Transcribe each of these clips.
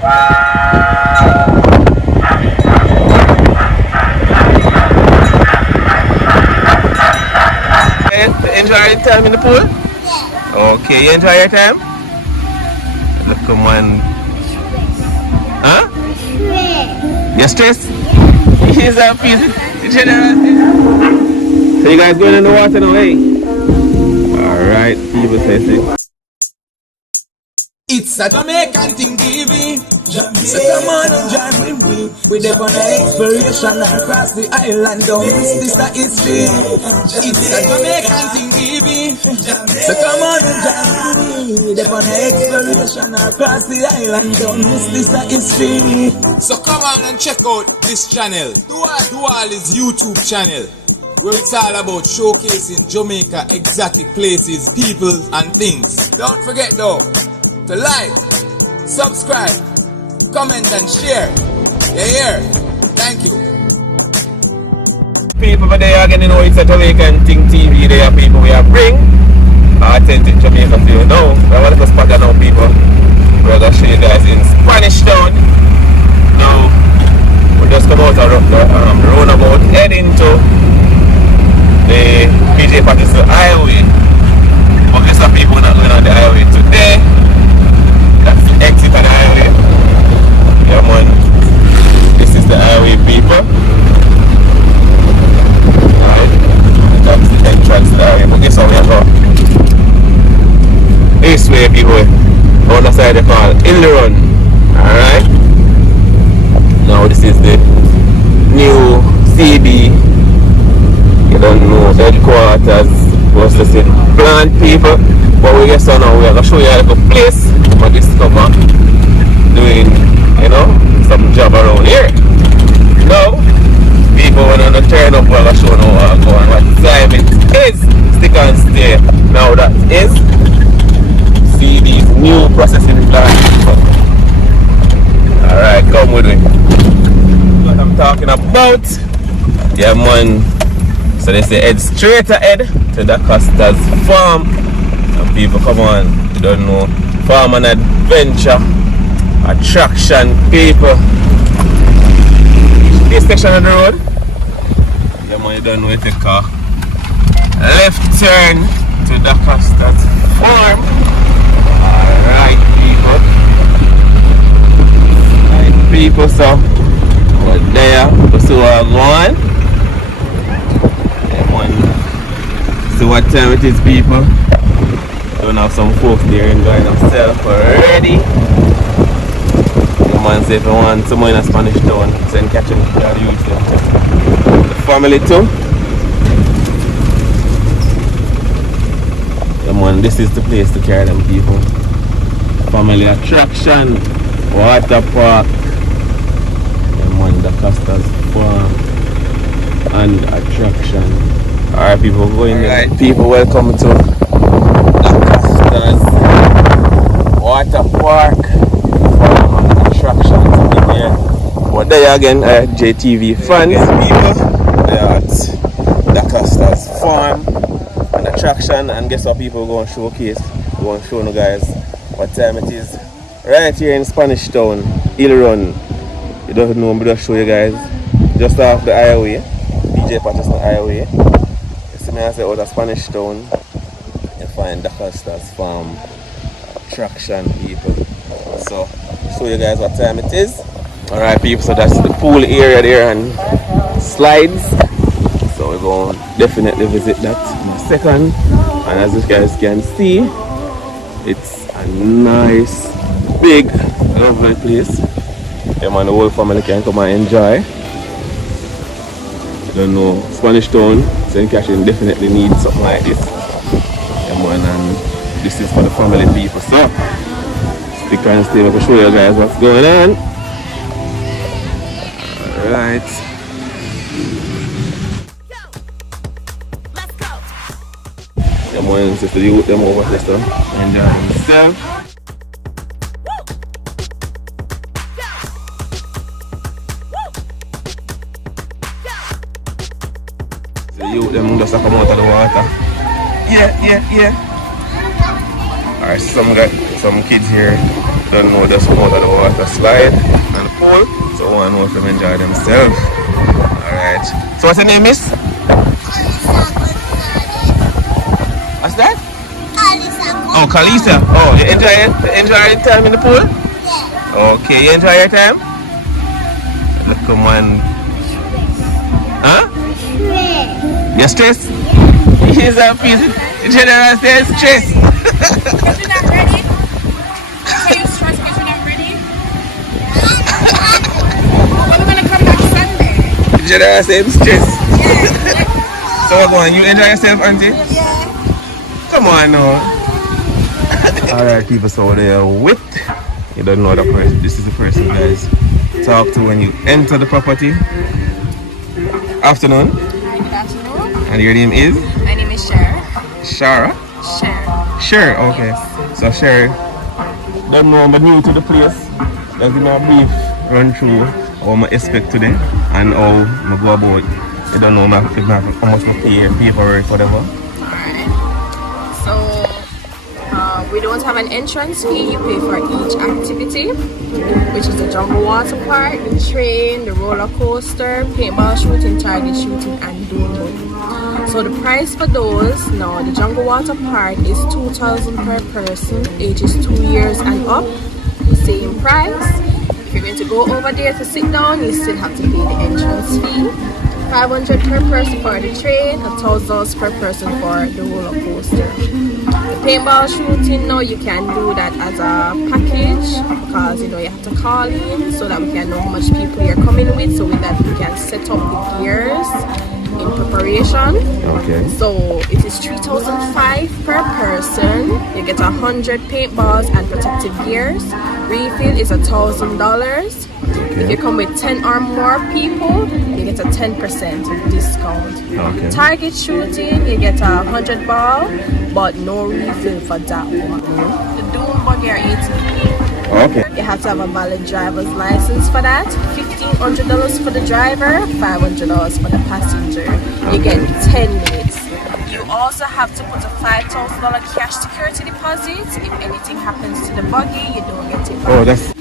Enjoy your time in the pool? Yeah. Okay, you enjoy your time? Look, come on. Huh? Stress. You're stressed? He's a piece of generosity. So you guys going in the water now, hey? Alright, people say. It's a Jamaican thing, TV. So come on and join with me. We're there on an exploration across the island. Don't miss this history. It's a Jamaican thing, TV. So come on and join with me. We're there on an exploration across the island. Don't miss this history. So come on and check out this channel. Do all his YouTube channel, where it's all about showcasing Jamaica exotic places, people and things. Don't forget though to like, subscribe, comment and share. Yeah. Thank you. People over there again, you know, it's a Jamaican thing TV. There are people we are bring authentic Jamaica to you. Now, I want to spot that now, people. We're going to show you guys in Spanish Town. Now, we just come out of the roundabout, heading to the PJ Patterson Highway. But there's some people not going on the highway today. That's the exit of the highway. Yeah, man. This is the highway, people. Alright. That's the entrance to the highway. But guess how we go? This way, people. On the side they call In the Run. Alright. Now this is the new CB. You don't know, headquarters. Was to say plant, people. But we get so now we are going to show you a little place for discover doing, you know, some job around here. Now, people when you turn up, we're going to show you how to go and what time it is. Stick and stay. Now that is CB's new processing plant. Alright, come with me. What I'm talking about. Yeah, man. So they say head straight ahead to Dacosta Farms. And people, come on, you don't know. Farm and adventure, attraction, people. This section of the road, yeah, man, you don't know it, the car. Left turn to Dacosta Farm. Alright, people. Alright, people, so we're there. Let's see what I'm going. See what time it is, people. Don't have some folks there enjoying themselves already. The man say if you want someone in a Spanish Town, send catch him to the youth. The family too. Yeah, man, this is the place to carry them, people. Family attraction, water park. Yeah, man, Dacosta's Farm and attraction. Alright, people, going there. Right, people, welcome to Dacosta's Water Park Farm and attraction to be here. But there again, JTV fans, people. They are at Dacosta's Farm and attraction, and guess what, people go and showcase. Go and show you guys what time it is. Right here in Spanish Town, Hill Run. You don't know, but I'll show you guys. Just off the highway, PJ Patterson Highway. I say out of Spanish Town, you find Dacosta's Farm attraction, people. So show you guys what time it is. Alright, people, so that's the pool area there and slides. So we're going to definitely visit that in a second. And as you guys can see, it's a nice, big, lovely place. Yeah, man, the whole family can come and enjoy. I don't know, Spanish Town, St. Catherine definitely needs something like this. Yeah, man, and this is for the family people. So, stick and stay, I can show you guys what's going on. Alright. Yeah, man, just the youth them over there, so enjoy themselves. You them just come out of the water. Yeah. Alright, some kids here don't know, just come out of the water slide and the pool. So one know if them enjoy themselves. Alright. So what's your name, miss? What's that? Oh, Kalisa. Oh, you enjoy it? You enjoy your time in the pool? Yeah. Okay, you enjoy your time? Look, come on. Huh? Stress. You're stressed? He's a piece. General says stress. Because you're not ready? So you're stressed because you're not ready? Well, we're going to come back Sunday. General says stress. Yeah. So what's going on? You enjoy yourself, auntie? Yeah. Come on now. Alright people, so they are with. You don't know the person. This is the person you guys talk to when you enter the property. Afternoon. Hi, good afternoon. And your name is? My name is Cher. Shara? Cher. Sure, okay. So Sure, don't know, I'm new to the place. Just give me a brief run through what I expect today and how I go about. I don't know how much I pay for it, whatever. Alright. So, we don't have an entrance fee. You pay for each activity, which is the jungle water park, the train, the roller coaster, paintball shooting, target shooting, and dune boat. So the price for those, now the jungle water park is $2,000 per person, ages 2 years and up, same price. If you're going to go over there to sit down, you still have to pay the entrance fee. $500 per person for the train, $1,000 per person for the roller coaster. The paintball shooting, now you can do that as a package because you have to call in so that we can know how much people you're coming with. So with that we can set up the gears in preparation. Okay. So it is $3,500 per person. You get 100 paintballs and protective gears. Refill is $1,000. Okay. If you come with 10 or more people, you get a 10% discount. Okay. Target shooting, you get 100 ball, but no refill for that one. The Doom buggy are $80. Okay. You have to have a valid driver's license for that. $1,500 for the driver, $500 for the passenger. You get 10 minutes. You also have to put a $5,000 cash security deposit. If anything happens to the buggy, you don't get it back. Oh, that's.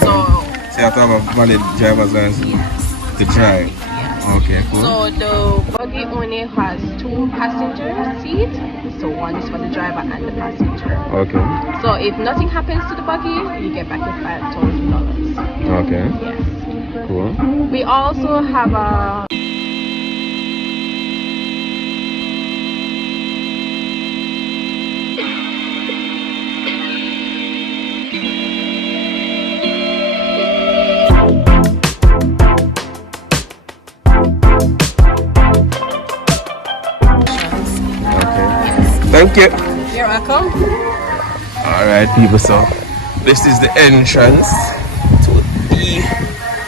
So So you have to have a valid driver's license yes. to drive. Yes. Okay, cool. So the buggy only has 2 passenger seats. So one is for the driver and the passenger. Okay. So if nothing happens to the buggy, you get back your $5,000. Okay. Yes. Cool. We also have a Thank you. You're welcome. Alright people, so this is the entrance to the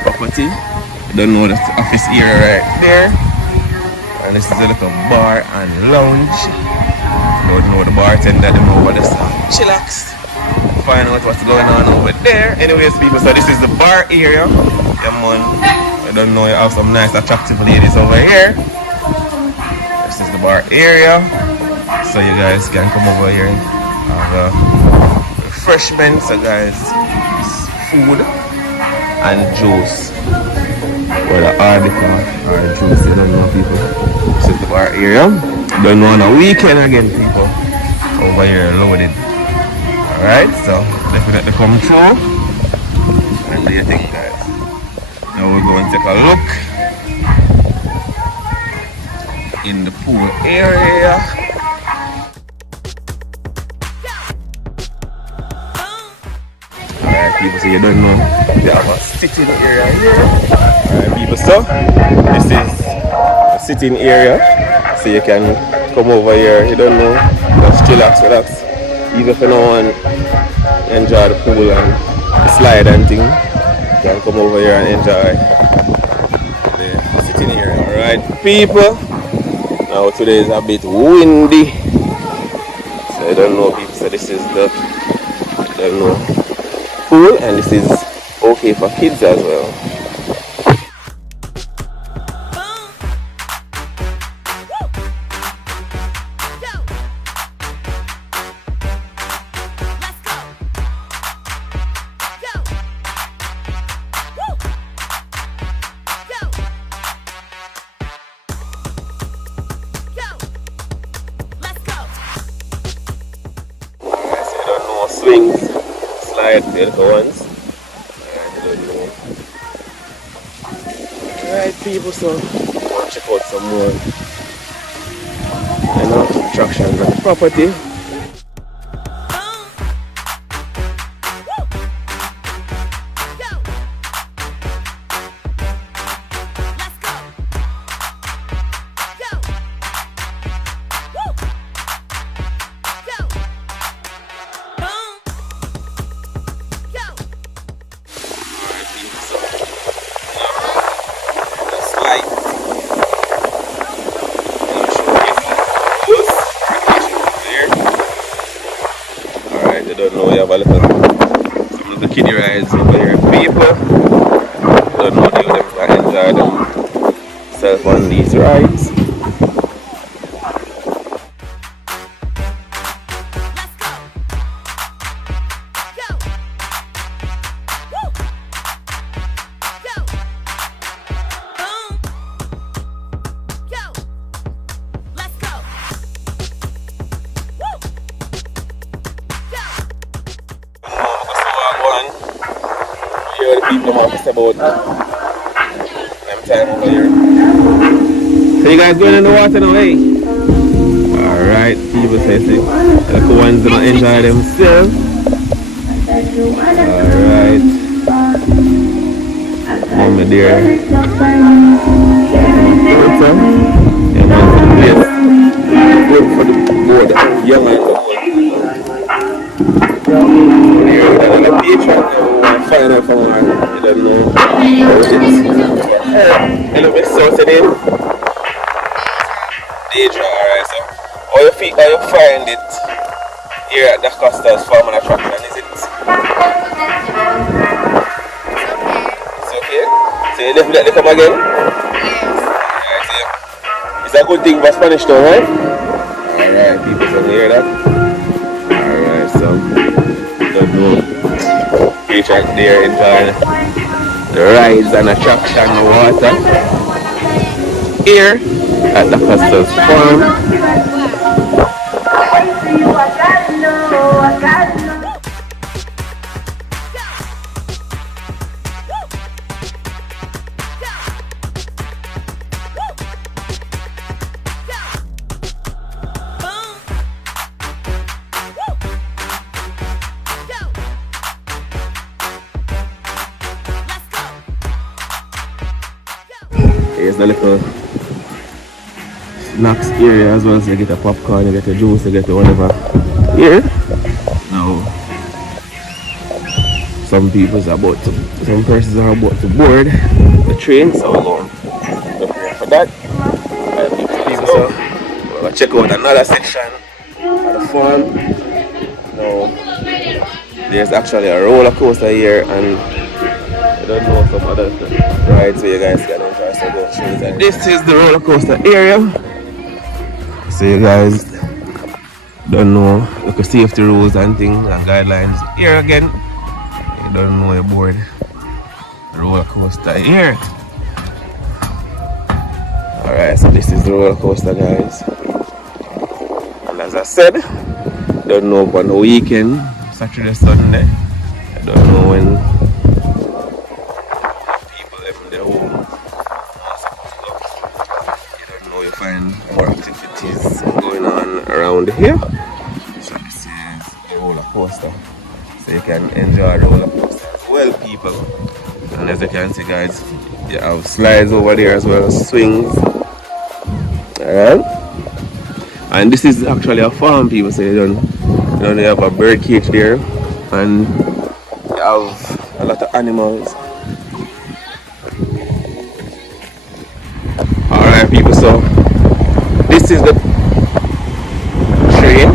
property. You don't know the office area right there. And this is a little bar and lounge. You don't know the bartender, they know about this. Chillax. Find out what's going on over there. Anyways people, so this is the bar area. Yeah man. I don't know, you have some nice attractive ladies over here. This is the bar area. So you guys can come over here and have refreshments, so guys, food and juice. Or the article or the juice, you don't know people. This is the bar area. Don't know on a weekend again people. Over here loaded. Alright, so definitely come through. And what do you think guys? Now we're going to take a look in the pool area. Alright people, so you don't know, they have a sitting area here. Alright people, so this is a sitting area. So you can come over here, you don't know, just relax. Even if you don't want to enjoy the pool and the slide and thing, you can come over here and enjoy the sitting area. Alright people, now today is a bit windy. So I don't know people, so this is the, I don't know, pool, and this is okay for kids as well. swings, slide, the little ones. Alright people, so go check out some more attractions on the property. I don't know, we have a little, some little kiddie rides over here. People, don't know if they can enjoy themselves on these rides. Hear the people have to say about them time over here. So you guys going in the water now, eh? Alright, people say the ones that enjoy themselves. Alright. Mommy there. Yeah, man, for the place. Going for the board. Yeah, man. Here, we're on the beach right now. Find out from her, you don't know how it is. A little bit south of them. Deja, alright, so how you find it here at Dacosta Farms and attraction, is it? It's okay. So you definitely come again? Yes. Alright, so it's a good thing for Spanish town, right? Alright, people from hear that. Alright, so don't know. Beach out there enjoying the rides and attraction in the water here at Dacosta Farms. Here's the little snacks area as well, so you get a popcorn, you get a juice, you get a whatever. Here, now, some persons are about to board the train, so we're going to prepare for that. So we'll check out another section of the farm. Now, there's actually a roller coaster here, and I don't know some other rides where you guys can enjoy. So this is the roller coaster area. So you guys don't know the safety rules and things and guidelines. Here again, you don't know you board the roller coaster here. Alright, so this is the roller coaster, guys. And as I said, don't know on the weekend, Saturday, Sunday. I don't know when find more activities going on around here. So this is the roller coaster, so you can enjoy the roller coaster as well, people. And as you can see, guys, you have slides over there as well, swings. Alright, and this is actually a farm, people. So you don't have a bird cage there, and you have a lot of animals. Alright, people, so this is the train.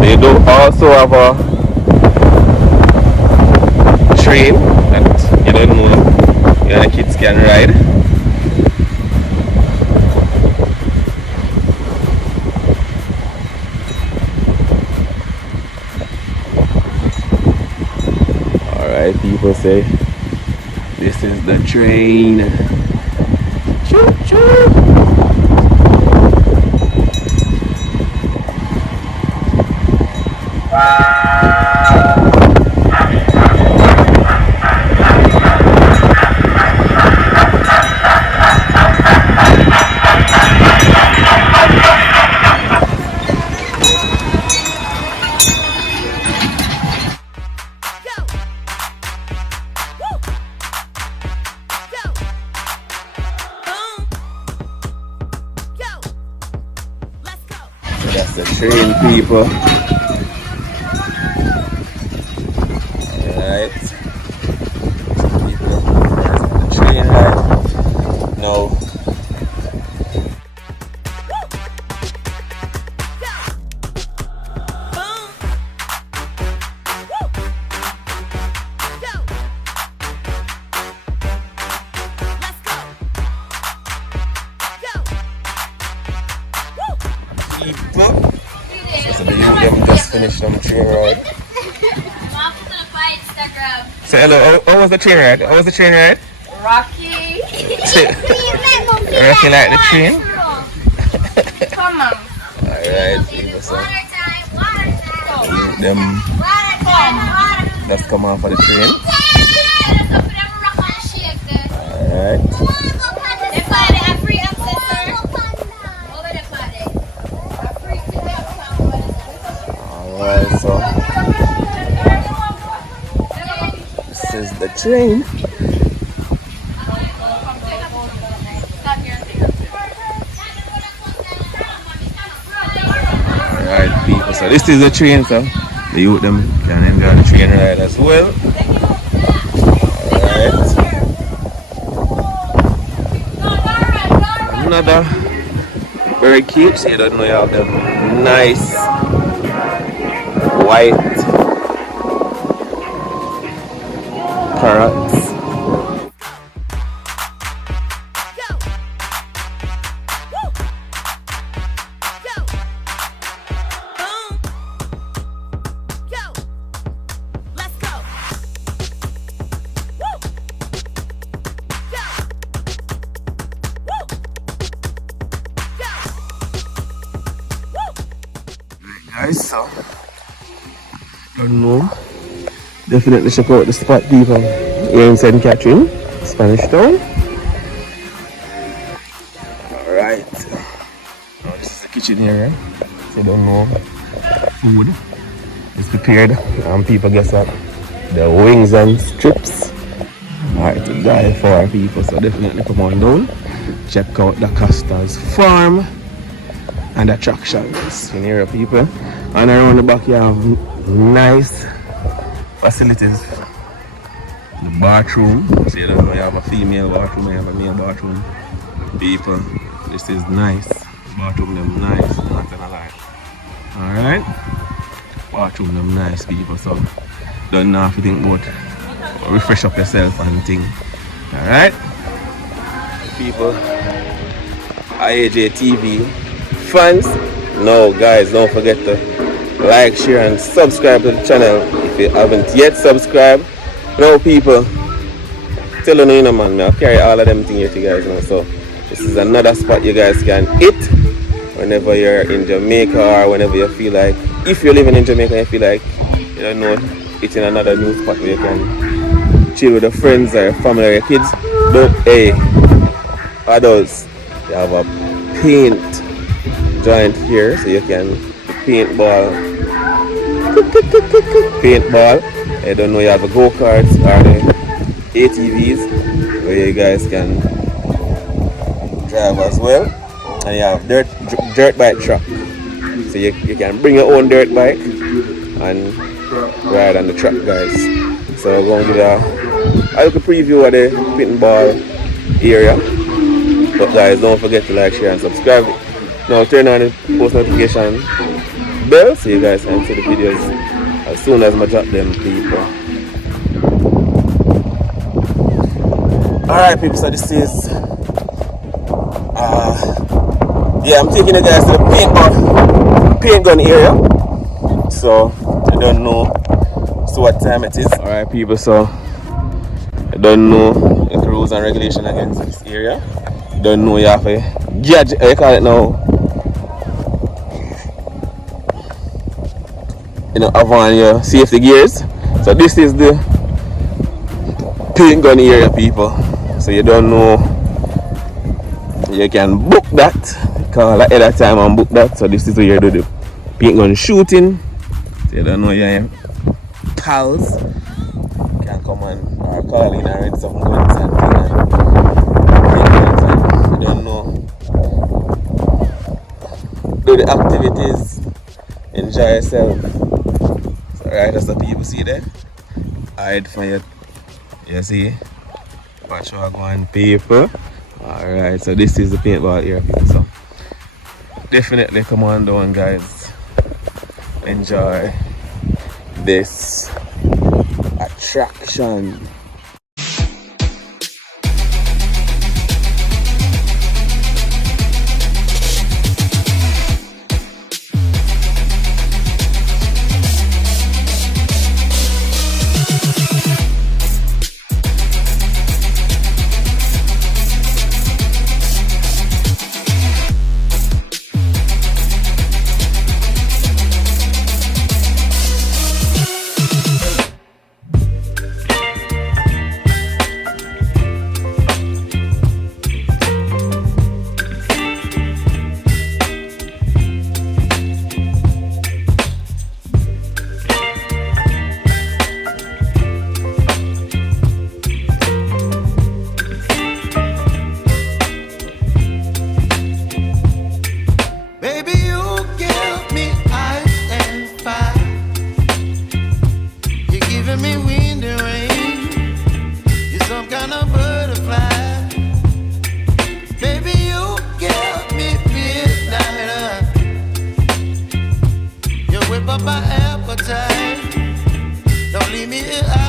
They do also have a train that you don't know the kids can ride. Alright, people say this is the train. Choo choo. That's the train, people. Alright. People, the train ride. Now, people. So the youth them just finished on the train ride. So hello, how was the train ride? How was the train ride? Rocky. Rocky like the train? Come on. Alright, people, so youth them just come off of the train. Alright. Alright, so this is the train. Alright, people, so this is the train, so the youth them can enjoy the train ride as well. Alright. Another very cute, so you don't know you have them nice white parrots. Guys, so don't know. Definitely check out the spot, people. Here in St. Catherine, Spanish Town. Alright. Now this is the kitchen area. So don't know. Food is prepared and people get up. The wings and strips. Alright, to die for our people. So definitely come on down. Check out Dacosta Farms and attractions in here, people. And around the back you have nice facilities. The bathroom, so you don't know you have a female bathroom, you have a male bathroom. People, this is nice. Bathroom them nice, not gonna lie. Alright? Bathroom them nice, people, so don't know if you think about refresh up yourself and thing. Alright? People, IAJ TV fans, no guys, don't forget to like, share and subscribe to the channel if you haven't yet subscribed. Now people, tell you know man, I'll carry all of them things here to you guys now. So this is another spot you guys can hit whenever you're in Jamaica or whenever you feel like, if you're living in Jamaica and you feel like, you don't know, it's in another new spot where you can chill with your friends or your family or your kids. But hey, adults, you have a paint joint here so you can paintball. I don't know, you have the go-karts or the ATVs where you guys can drive as well. And you have dirt bike track. So you can bring your own dirt bike and ride on the track, guys. So we're going to give a little preview of the paintball area. But guys, don't forget to like, share and subscribe. Now turn on the post notification bell so you guys can see the videos as soon as I drop them, people. Alright people, so this is yeah, I'm taking you guys to the paint gun area. So I don't know what time it is. Alright people, so I don't know the rules and regulation against this area. I don't know you have a gadget, you call it now. have on your safety gears. So this is the paint gun area, people. So you don't know, you can book that, call ahead of time and book that. So this is where you do the paint gun shooting. So you don't know your pals can come and or call in and rent some guns and things. You don't know, do the activities, enjoy yourself. So right, as the people see there, hide from you. You see, watch how I go on paper. Alright, so this is the paintball here, people. So definitely come on down, guys. Enjoy this attraction. My appetite, don't leave me here.